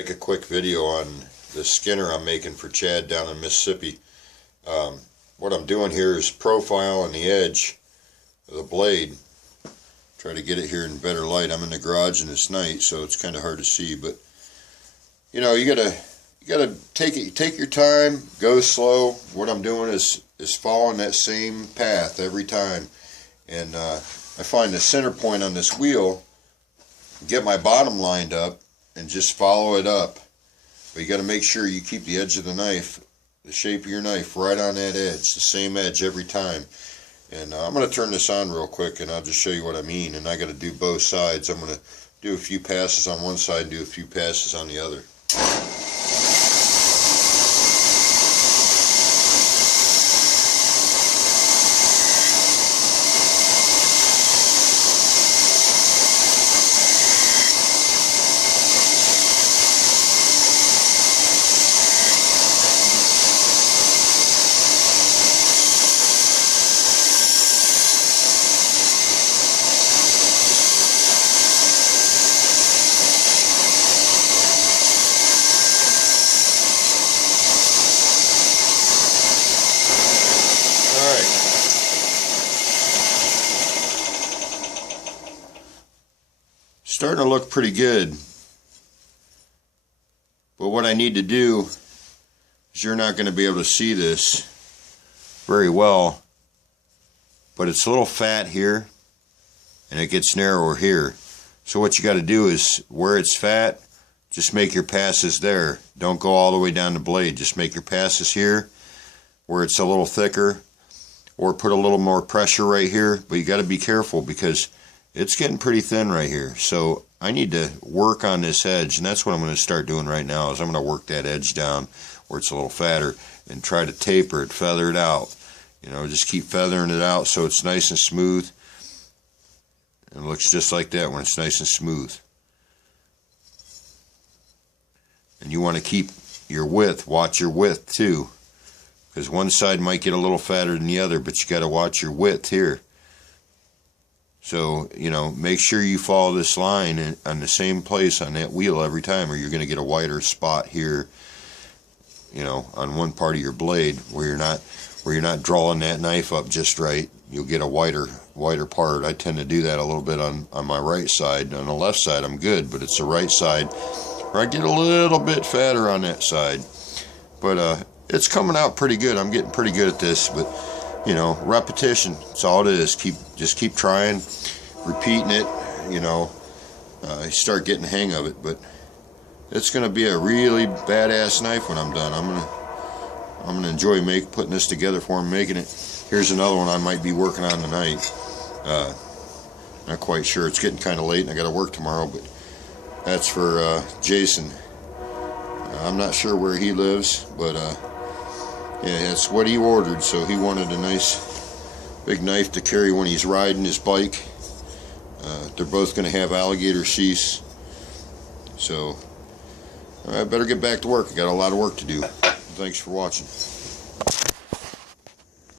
Make a quick video on the skinner I'm making for Chad down in Mississippi. What I'm doing here is profiling the edge of the blade. Try to get it here in better light. I'm in the garage and it's night, so it's kind of hard to see, but you know, you gotta take your time, go slow. What I'm doing is following that same path every time, and I find the center point on this wheel, get my bottom lined up, and just follow it up. But you got to make sure you keep the edge of the knife, the shape of your knife, right on that edge, the same edge every time. And I'm going to turn this on real quick, and I'll just show you what I mean. And I got to do both sides. I'm going to do a few passes on one side and do a few passes on the other. Starting to look pretty good, but what I need to do is, you're not going to be able to see this very well, but it's a little fat here and it gets narrower here. So what you got to do is, where it's fat, just make your passes there. Don't go all the way down the blade. Just make your passes here where it's a little thicker, or put a little more pressure right here. But you got to be careful because it's getting pretty thin right here. So I need to work on this edge, and that's what I'm going to start doing right now. Is I'm going to work that edge down where it's a little fatter and try to taper it, feather it out. You know, just keep feathering it out so it's nice and smooth. And it looks just like that when it's nice and smooth. And you want to keep your width, watch your width too, because one side might get a little fatter than the other, but you got to watch your width here. So, you know, make sure you follow this line on the same place on that wheel every time, or you're going to get a wider spot here, you know, on one part of your blade where you're not drawing that knife up just right. You'll get a wider part. I tend to do that a little bit on my right side. On the left side I'm good, but it's the right side where I get a little bit fatter on that side. But it's coming out pretty good. I'm getting pretty good at this, but you know, repetition, that's all it is. Just keep trying, repeating it, you know. You start getting the hang of it, but it's going to be a really badass knife when I'm done. I'm gonna enjoy putting this together for him, making it. Here's another one I might be working on tonight. Not quite sure. It's getting kind of late and I got to work tomorrow, but that's for Jason. I'm not sure where he lives, but yeah, that's what he ordered. So he wanted a nice big knife to carry when he's riding his bike. They're both going to have alligator sheaths. So I better get back to work. I got a lot of work to do. Thanks for watching.